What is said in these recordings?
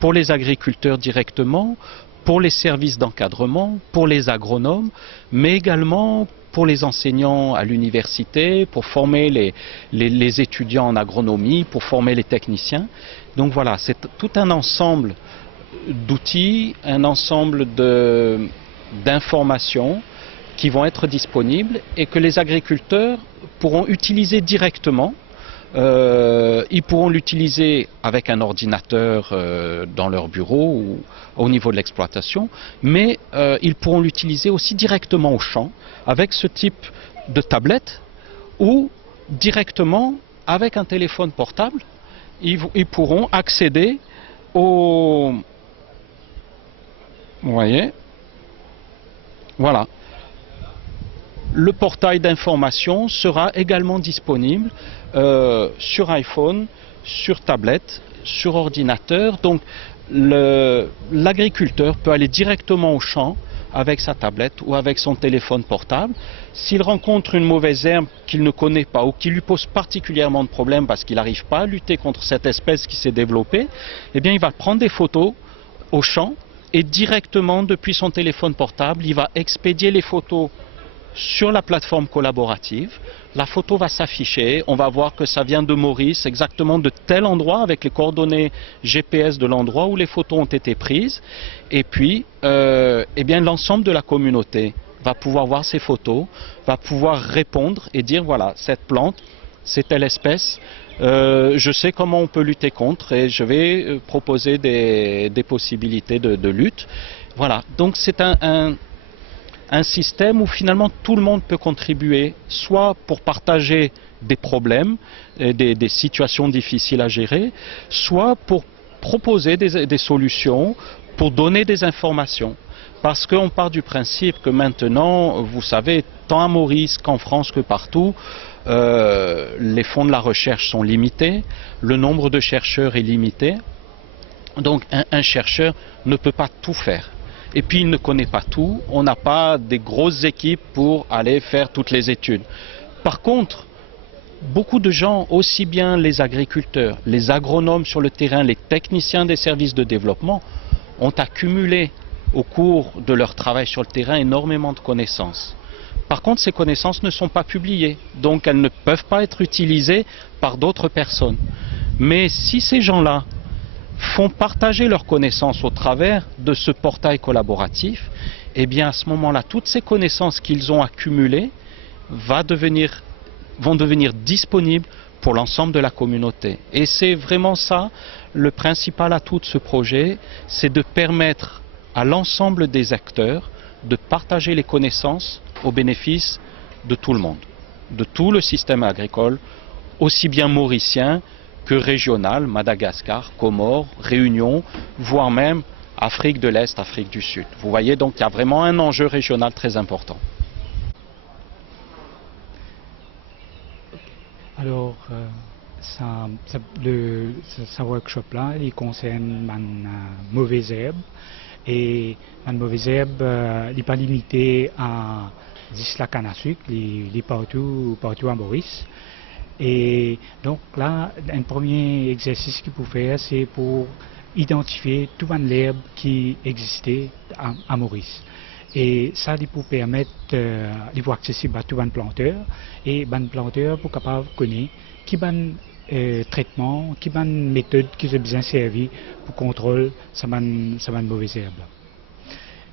pour les agriculteurs directement, pour les services d'encadrement, pour les agronomes, mais également pour les enseignants à l'université, pour former les étudiants en agronomie, pour former les techniciens. Donc voilà, c'est tout un ensemble d'outils, un ensemble d'informations qui vont être disponibles et que les agriculteurs pourront utiliser directement. Ils pourront l'utiliser avec un ordinateur dans leur bureau ou au niveau de l'exploitation, mais ils pourront l'utiliser aussi directement au champ avec ce type de tablette ou directement avec un téléphone portable. Ils pourront accéder au... Vous voyez? Voilà. Le portail d'information sera également disponible sur iPhone, sur tablette, sur ordinateur. Donc l'agriculteur peut aller directement au champ avec sa tablette ou avec son téléphone portable. S'il rencontre une mauvaise herbe qu'il ne connaît pas ou qui lui pose particulièrement de problèmes parce qu'il n'arrive pas à lutter contre cette espèce qui s'est développée, eh bien il va prendre des photos au champ et directement depuis son téléphone portable, il va expédier les photos sur la plateforme collaborative. La photo va s'afficher, on va voir que ça vient de Maurice, exactement de tel endroit, avec les coordonnées GPS de l'endroit où les photos ont été prises. Et puis, eh bien, l'ensemble de la communauté va pouvoir voir ces photos, va pouvoir répondre et dire, voilà, cette plante, c'est telle espèce, je sais comment on peut lutter contre et je vais proposer des possibilités de lutte. Voilà, donc c'est un système où finalement tout le monde peut contribuer, soit pour partager des problèmes, des situations difficiles à gérer, soit pour proposer des solutions, pour donner des informations. Parce qu'on part du principe que maintenant, vous savez, tant à Maurice qu'en France que partout, les fonds de la recherche sont limités, le nombre de chercheurs est limité, donc un chercheur ne peut pas tout faire. Et puis il ne connaît pas tout, on n'a pas des grosses équipes pour aller faire toutes les études. Par contre, beaucoup de gens, aussi bien les agriculteurs, les agronomes sur le terrain, les techniciens des services de développement, ont accumulé au cours de leur travail sur le terrain énormément de connaissances. Par contre, ces connaissances ne sont pas publiées, donc elles ne peuvent pas être utilisées par d'autres personnes. Mais si ces gens-là font partager leurs connaissances au travers de ce portail collaboratif, eh bien à ce moment-là, toutes ces connaissances qu'ils ont accumulées vont devenir disponibles pour l'ensemble de la communauté. Et c'est vraiment ça, le principal atout de ce projet, c'est de permettre à l'ensemble des acteurs de partager les connaissances au bénéfice de tout le monde, de tout le système agricole, aussi bien mauricien que régional, Madagascar, Comores, Réunion, voire même Afrique de l'Est, Afrique du Sud. Vous voyez donc qu'il y a vraiment un enjeu régional très important. Alors, ce workshop-là, il concerne une mauvaise herbe. Et une mauvaise herbe n'est pas limitée à 10 la canne à sucre, il est partout à Maurice. Et donc là, un premier exercice qu'il faut faire, c'est pour identifier toute l'herbe qui existait à Maurice. Et ça, il peut permettre, il faut accessible à tout les planteurs, et les planteurs pour capable de connaître qui traitement, qui méthode qui ont bien servi pour contrôler cette mauvaise herbe.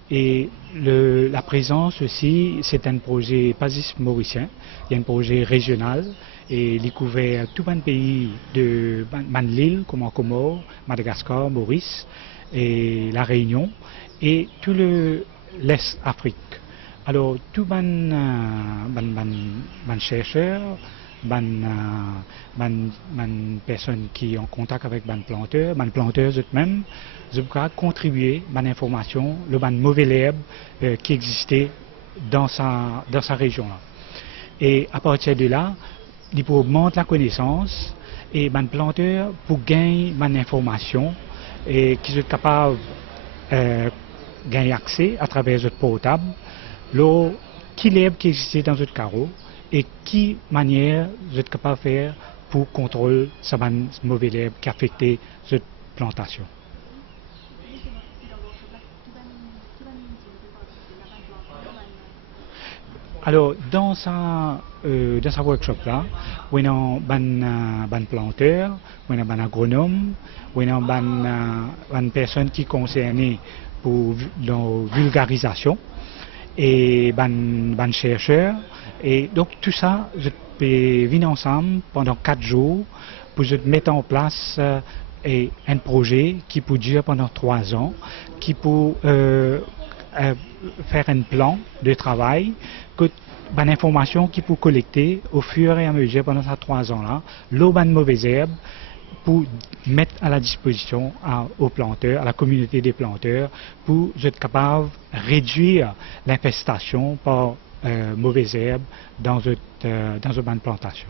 Et la présence aussi, c'est un projet pas juste mauricien, il y a un projet régional et il couvert tout un pays de l'île comme en Comores, Madagascar, Maurice et la Réunion et tout l'Est Afrique. Alors tout les chercheurs, les personnes qui ont contact avec les planteurs eux-mêmes, je peux contribuer à l'information, le mauvais herbe qui existait dans sa région-là. Et à partir de là, il faut augmenter la connaissance et les planteurs pour gagner l'information et qui sont capables de gagner accès à travers votre portable, qui l'herbe qui existait dans votre carreau et qui manière vous êtes capable de faire pour contrôler cette mauvaise herbe qui a affecté cette plantation. Alors, dans sa workshop là, on a ban planteur, on a ban agronome, on a ban personnes qui concernées pour la vulgarisation et ban chercheurs. Et donc tout ça, je peux venir ensemble pendant 4 jours pour je mettre en place un projet qui peut durer pendant 3 ans, qui peut faire un plan de travail, une information qui peut collecter au fur et à mesure pendant ces 3 ans-là, l'eau de mauvaises herbes, pour mettre à la disposition aux planteurs, à la communauté des planteurs, pour être capable de réduire l'infestation par mauvaises herbes dans une plantation.